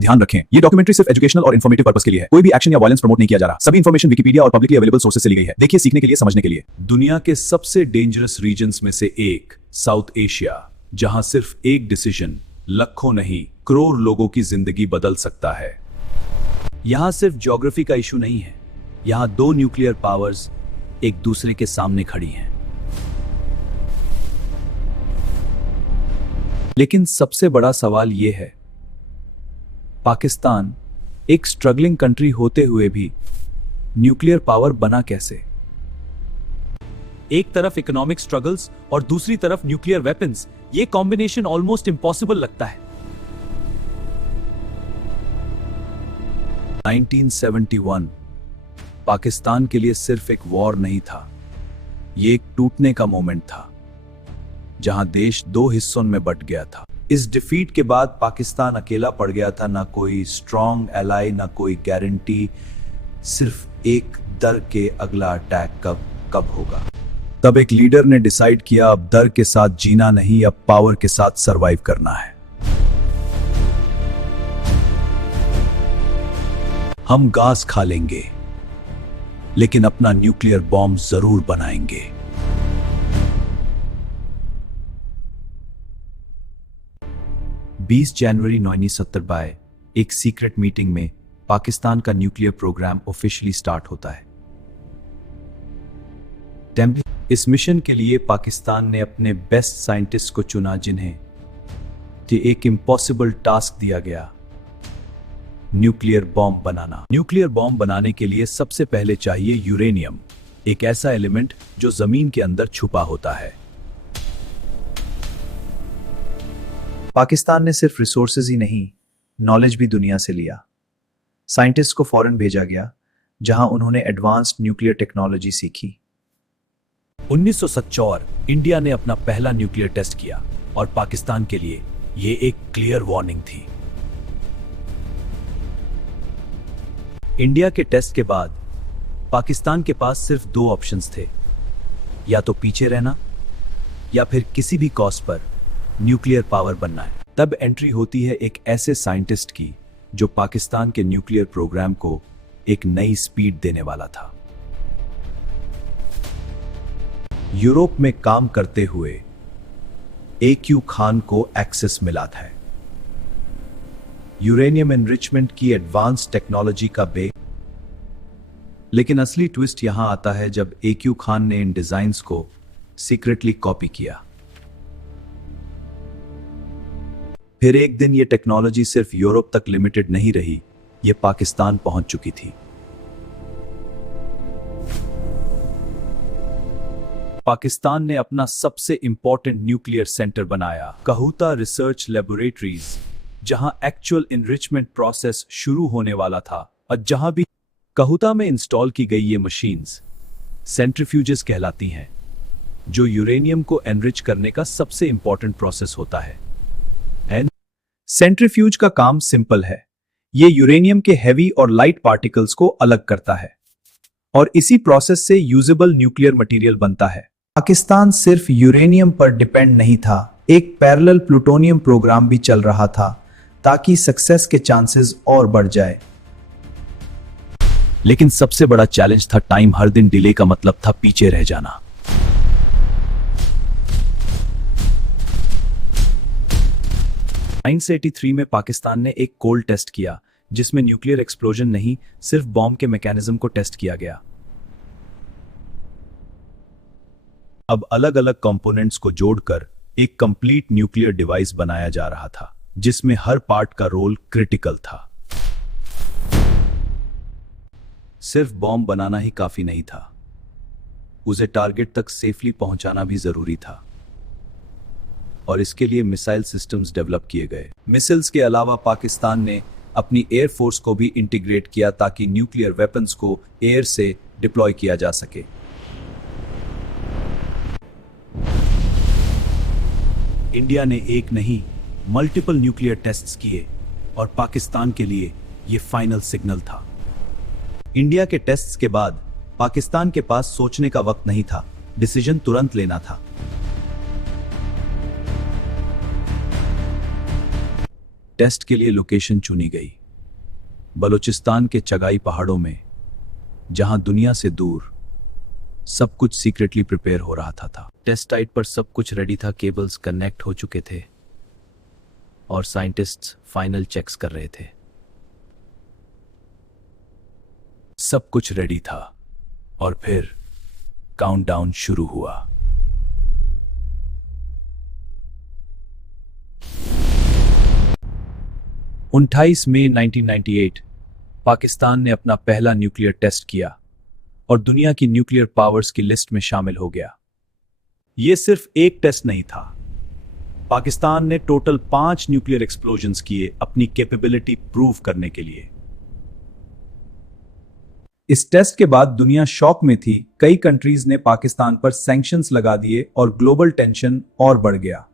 ध्यान रखें, ये डॉक्यूमेंट्री सिर्फ एजुकेशनल और इन्फॉर्मेटिव पर्पस के लिए है। कोई भी एक्शन या वायलेंस प्रमोट नहीं किया जा रहा। सभी इन्फॉर्मेशन विकिपीडिया और पब्लिकली अवेलेबल सोर्सेज से ली गई है। देखिए सीखने के लिए, समझने के लिए। दुनिया के सबसे डेंजरस रीजन्स में से एक साउथ एशिया, जहां सिर्फ एक डिसीजन लाखों नहीं करोड़ लोगों की जिंदगी बदल सकता है। यहां सिर्फ ज्योग्राफी का इशू नहीं है, यहां दो न्यूक्लियर पावर्स एक दूसरे के सामने खड़ी हैं। लेकिन सबसे बड़ा सवाल यह है, पाकिस्तान एक स्ट्रगलिंग कंट्री होते हुए भी न्यूक्लियर पावर बना कैसे? एक तरफ इकोनॉमिक स्ट्रगल्स और दूसरी तरफ न्यूक्लियर वेपन्स, ये कॉम्बिनेशन ऑलमोस्ट इम्पॉसिबल लगता है। 1971 पाकिस्तान के लिए सिर्फ एक वॉर नहीं था, ये एक टूटने का मोमेंट था, जहां देश दो हिस्सों में बंट गया था। इस डिफीट के बाद पाकिस्तान अकेला पड़ गया था, ना कोई स्ट्रॉन्ग एलाई, ना कोई गारंटी, सिर्फ एक डर के अगला अटैक कब होगा। तब एक लीडर ने डिसाइड किया, अब डर के साथ जीना नहीं, अब पावर के साथ सरवाइव करना है। हम घास खा लेंगे, लेकिन अपना न्यूक्लियर बॉम्ब जरूर बनाएंगे। 20 जनवरी 1970 एक सीक्रेट मीटिंग में पाकिस्तान का न्यूक्लियर प्रोग्राम ऑफिशियली स्टार्ट होता है। इस मिशन के लिए पाकिस्तान ने अपने बेस्ट साइंटिस्ट को चुना, जिन्हें एक इम्पॉसिबल टास्क दिया गया, न्यूक्लियर बॉम्ब बनाना। न्यूक्लियर बॉम्ब बनाने के लिए सबसे पहले चाहिए यूरेनियम, एक ऐसा एलिमेंट जो जमीन के अंदर छुपा होता है। पाकिस्तान ने सिर्फ रिसोर्सेज ही नहीं, नॉलेज भी दुनिया से लिया। साइंटिस्ट को फॉरेन भेजा गया, जहां उन्होंने एडवांस्ड न्यूक्लियर टेक्नोलॉजी सीखी। 1970 इंडिया ने अपना पहला न्यूक्लियर टेस्ट किया, और पाकिस्तान के लिए यह एक क्लियर वार्निंग थी। इंडिया के टेस्ट के बाद पाकिस्तान के पास सिर्फ दो ऑप्शंस थे, या तो पीछे रहना या फिर किसी भी कॉस्ट पर न्यूक्लियर पावर बनना है। तब एंट्री होती है एक ऐसे साइंटिस्ट की जो पाकिस्तान के न्यूक्लियर प्रोग्राम को एक नई स्पीड देने वाला था। यूरोप में काम करते हुए AQ खान को एक्सेस मिला था यूरेनियम एनरिचमेंट की एडवांस टेक्नोलॉजी का लेकिन असली ट्विस्ट यहां आता है जब AQ खान ने इन डिजाइन्स को सीक्रेटली कॉपी किया। फिर एक दिन यह टेक्नोलॉजी सिर्फ यूरोप तक लिमिटेड नहीं रही, यह पाकिस्तान पहुंच चुकी थी। पाकिस्तान ने अपना सबसे इंपॉर्टेंट न्यूक्लियर सेंटर बनाया, कहूता रिसर्च लेबोरेटरीज, जहां एक्चुअल एनरिचमेंट प्रोसेस शुरू होने वाला था। और जहां भी कहूता में इंस्टॉल की गई ये मशीन्स सेंट्रीफ्यूजेस कहलाती हैं, जो यूरेनियम को एनरिच करने का सबसे इंपॉर्टेंट प्रोसेस होता है। सेंट्रीफ्यूज का काम सिंपल है, ये यूरेनियम के हैवी और लाइट पार्टिकल्स को अलग करता है और इसी प्रोसेस से यूजेबल न्यूक्लियर मटेरियल बनता है। पाकिस्तान सिर्फ यूरेनियम पर डिपेंड नहीं था, एक पैरेलल प्लूटोनियम प्रोग्राम भी चल रहा था ताकि सक्सेस के चांसेस और बढ़ जाए। लेकिन सबसे बड़ा चैलेंज था टाइम। हर दिन डिले का मतलब था पीछे रह जाना। (1983 में पाकिस्तान ने एक कोल्ड टेस्ट किया, जिसमें न्यूक्लियर एक्सप्लोजन नहीं, सिर्फ बॉम्ब के मैकेनिज्म को टेस्ट किया गया। अब अलग अलग कंपोनेंट्स को जोड़कर एक कंप्लीट न्यूक्लियर डिवाइस बनाया जा रहा था, जिसमें हर पार्ट का रोल क्रिटिकल था। सिर्फ बॉम्ब बनाना ही काफी नहीं था, उसे टारगेट तक सेफली पहुंचाना भी जरूरी था, और इसके लिए मिसाइल सिस्टम्स डेवलप किए गए। मिसाइल्स के अलावा पाकिस्तान ने अपनी एयरफोर्स को भी इंटीग्रेट किया ताकि न्यूक्लियर वेपन्स को एयर से डिप्लॉय किया जा सके। इंडिया ने एक नहीं मल्टीपल न्यूक्लियर टेस्ट्स किए, और पाकिस्तान के लिए यह फाइनल सिग्नल था। इंडिया के टेस्ट्स के बाद पाकिस्तान के पास सोचने का वक्त नहीं था, डिसीजन तुरंत लेना था। टेस्ट के लिए लोकेशन चुनी गई, बलूचिस्तान के चगाई पहाड़ों में, जहां दुनिया से दूर सब कुछ सीक्रेटली प्रिपेयर हो रहा था। टेस्ट साइट पर सब कुछ रेडी था, केबल्स कनेक्ट हो चुके थे और साइंटिस्ट्स फाइनल चेक्स कर रहे थे। सब कुछ रेडी था और फिर काउंटडाउन शुरू हुआ। उनतीस मई 1998 पाकिस्तान ने अपना पहला न्यूक्लियर टेस्ट किया और दुनिया की न्यूक्लियर पावर्स की लिस्ट में शामिल हो गया। यह सिर्फ एक टेस्ट नहीं था, पाकिस्तान ने टोटल 5 न्यूक्लियर एक्सप्लोजन्स किए अपनी कैपेबिलिटी प्रूव करने के लिए। इस टेस्ट के बाद दुनिया शॉक में थी। कई कंट्रीज ने पाकिस्तान पर सैंक्शंस लगा दिए और ग्लोबल टेंशन और बढ़ गया।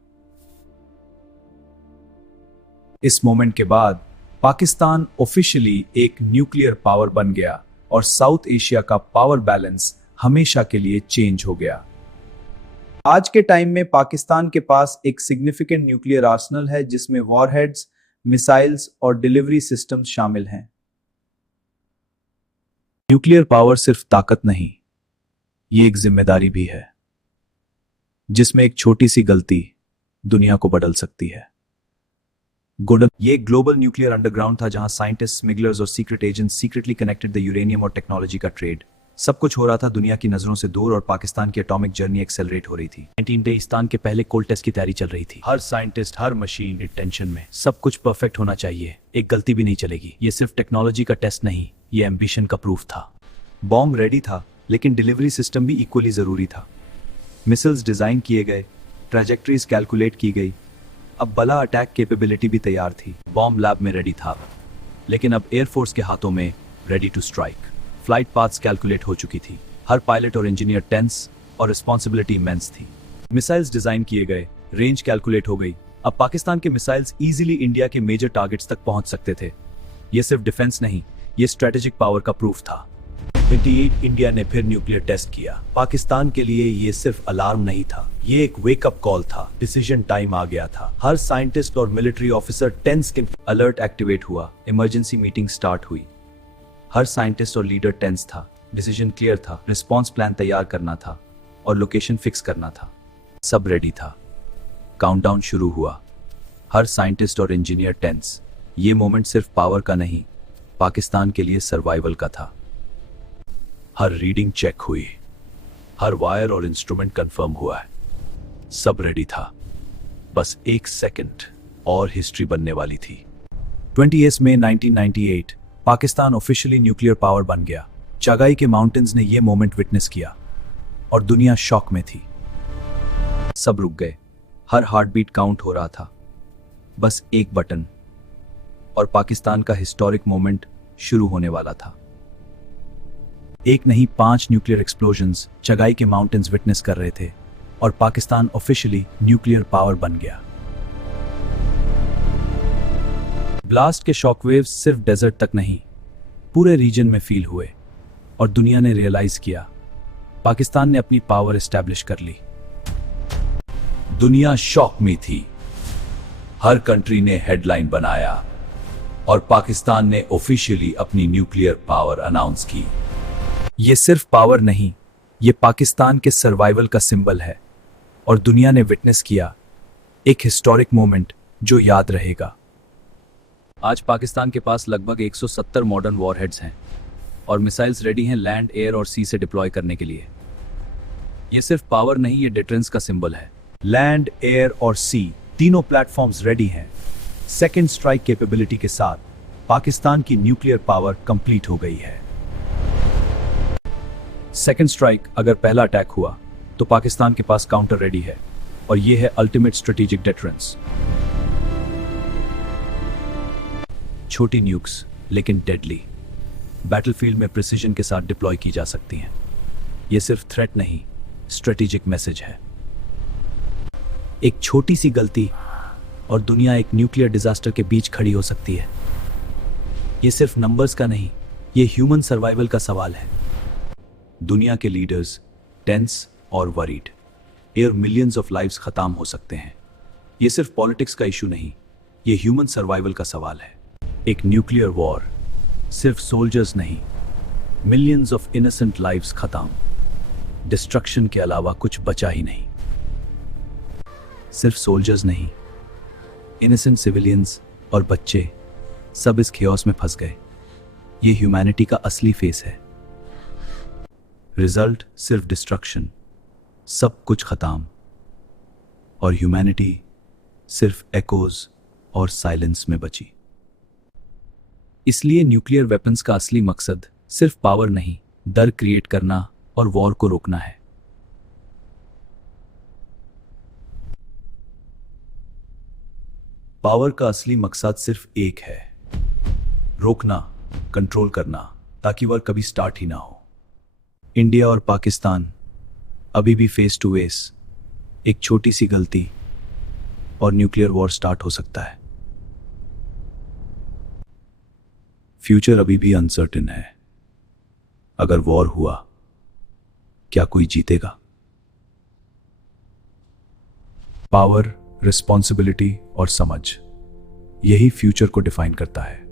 इस मोमेंट के बाद पाकिस्तान ऑफिशियली एक न्यूक्लियर पावर बन गया और साउथ एशिया का पावर बैलेंस हमेशा के लिए चेंज हो गया। आज के टाइम में पाकिस्तान के पास एक सिग्निफिकेंट न्यूक्लियर आर्सेनल है, जिसमें वॉरहेड्स, मिसाइल्स और डिलीवरी सिस्टम्स शामिल हैं। न्यूक्लियर पावर सिर्फ ताकत नहीं, ये एक जिम्मेदारी भी है, जिसमें एक छोटी सी गलती दुनिया को बदल सकती है। ये एक ग्लोबल न्यूक्लियर अंडरग्राउंड था, जहां साइंटिस्ट, स्मिगलर्स और secret agents secretly connected the uranium और टेक्नोलॉजी का ट्रेड। सब कुछ हो रहा था दुनिया की नजरों से दूर और पाकिस्तान की एटॉमिक जर्नी एक्सेलरेट हो रही थी। 19 के पहले कोल्ड टेस्ट की तैयारी चल रही थी। हर साइंटिस्ट, हर मशीन टेंशन में, सब कुछ परफेक्ट होना चाहिए, एक गलती भी नहीं चलेगी। ये सिर्फ टेक्नोलॉजी का टेस्ट नहीं, ये एम्बिशन का प्रूफ था। बॉम्ब रेडी था, लेकिन डिलीवरी सिस्टम भी इक्वली जरूरी था। मिसाइल्स डिजाइन किए गए, ट्रैजेक्टरीज कैलकुलेट की गई, अब बला अटैक कैपेबिलिटी भी तैयार थी। बॉम्ब लैब में रेडी था, लेकिन अब एयरफोर्स के हाथों में ready to strike. Flight paths calculate हो चुकी थी, हर पायलट और इंजीनियर टेंस और रिस्पॉन्सिबिलिटी इमेंस थी। मिसाइल्स डिजाइन किए गए, रेंज कैलकुलेट हो गई, अब पाकिस्तान के मिसाइल्स इजीली इंडिया के मेजर टारगेट्स तक पहुंच सकते थे। यह सिर्फ डिफेंस नहीं, यह स्ट्रेटेजिक पावर का प्रूफ था। 28 इंडिया ने फिर न्यूक्लियर टेस्ट किया। पाकिस्तान के लिए ये सिर्फ अलार्म नहीं था, ये एक वेकअप कॉल था। डिसीजन टाइम आ गया था। हर साइंटिस्ट और मिलिट्री ऑफिसर टेंस के अलर्ट एक्टिवेट हुआ, इमरजेंसी मीटिंग स्टार्ट हुई। हर साइंटिस्ट और लीडर टेंस था, डिसीजन क्लियर था, रिस्पॉन्स प्लान तैयार करना था और लोकेशन फिक्स करना था। सब रेडी था, काउंटडाउन शुरू हुआ। हर साइंटिस्ट और इंजीनियर टेंस। ये मोमेंट सिर्फ पावर का नहीं, पाकिस्तान के लिए सर्वाइवल का था। हर रीडिंग चेक हुई, हर वायर और इंस्ट्रूमेंट कंफर्म हुआ है, सब रेडी था। बस एक सेकंड और हिस्ट्री बनने वाली थी। 20 मई 1998 पाकिस्तान ऑफिशियली न्यूक्लियर पावर बन गया। चगाई के माउंटेन्स ने यह मोमेंट विटनेस किया और दुनिया शॉक में थी। सब रुक गए, हर हार्ट बीट काउंट हो रहा था। बस एक बटन और पाकिस्तान का हिस्टोरिक मोमेंट शुरू होने वाला था। एक नहीं, 5 न्यूक्लियर एक्सप्लोजन्स चगाई के माउंटेन्स विटनेस कर रहे थे और पाकिस्तान ऑफिशियली न्यूक्लियर पावर बन गया। ब्लास्ट के शॉकवेव्स सिर्फ डेजर्ट तक नहीं, पूरे रीजन में फील हुए और दुनिया ने रियलाइज किया पाकिस्तान ने अपनी पावर एस्टैब्लिश कर ली। दुनिया शॉक में थी, हर कंट्री ने हेडलाइन बनाया और पाकिस्तान ने ऑफिशियली अपनी न्यूक्लियर पावर अनाउंस की। ये सिर्फ पावर नहीं, ये पाकिस्तान के सर्वाइवल का सिंबल है और दुनिया ने विटनेस किया एक हिस्टोरिक मोमेंट जो याद रहेगा। आज पाकिस्तान के पास लगभग 170 मॉडर्न वॉरहेड्स हैं और मिसाइल्स रेडी हैं लैंड, एयर और सी से डिप्लॉय करने के लिए। ये सिर्फ पावर नहीं, ये डिफरेंस का सिंबल है। लैंड, एयर और सी तीनों प्लेटफॉर्म्स रेडी हैं। सेकेंड स्ट्राइक कैपेबिलिटी के साथ पाकिस्तान की न्यूक्लियर पावर कंप्लीट हो गई है। सेकेंड स्ट्राइक, अगर पहला अटैक हुआ तो पाकिस्तान के पास काउंटर रेडी है और यह है अल्टीमेट स्ट्रेटेजिक डिफरेंस। छोटी न्यूक्स लेकिन डेडली, बैटलफील्ड में प्रिसीजन के साथ डिप्लॉय की जा सकती हैं। यह सिर्फ थ्रेट नहीं, स्ट्रेटेजिक मैसेज है। एक छोटी सी गलती और दुनिया एक न्यूक्लियर डिजास्टर के बीच खड़ी हो सकती है। यह सिर्फ नंबर्स का नहीं, यह ह्यूमन सर्वाइवल का सवाल है। दुनिया के लीडर्स टेंस और worried, air millions of lives खत्म हो सकते हैं। यह सिर्फ पॉलिटिक्स का इशू नहीं, ये ह्यूमन सर्वाइवल का सवाल है। एक न्यूक्लियर वॉर सिर्फ सोल्जर्स नहीं, मिलियंस ऑफ इनोसेंट लाइव्स खत्म, डिस्ट्रक्शन के अलावा कुछ बचा ही नहीं। सिर्फ सोल्जर्स नहीं, इनोसेंट सिविलियंस और बच्चे सब इस खेओस में फंस गए। ये ह्यूमैनिटी का असली फेस है। रिजल्ट सिर्फ डिस्ट्रक्शन, सब कुछ खत्म, और ह्यूमैनिटी सिर्फ एकोज और साइलेंस में बची। इसलिए न्यूक्लियर वेपन्स का असली मकसद सिर्फ पावर नहीं, डर क्रिएट करना और वॉर को रोकना है। पावर का असली मकसद सिर्फ एक है, रोकना, कंट्रोल करना, ताकि वॉर कभी स्टार्ट ही ना हो। इंडिया और पाकिस्तान अभी भी फेस टू फेस, एक छोटी सी गलती और न्यूक्लियर वॉर स्टार्ट हो सकता है। फ्यूचर अभी भी अनसर्टेन है। अगर वॉर हुआ, क्या कोई जीतेगा? पावर, रिस्पॉन्सिबिलिटी और समझ, यही फ्यूचर को डिफाइन करता है।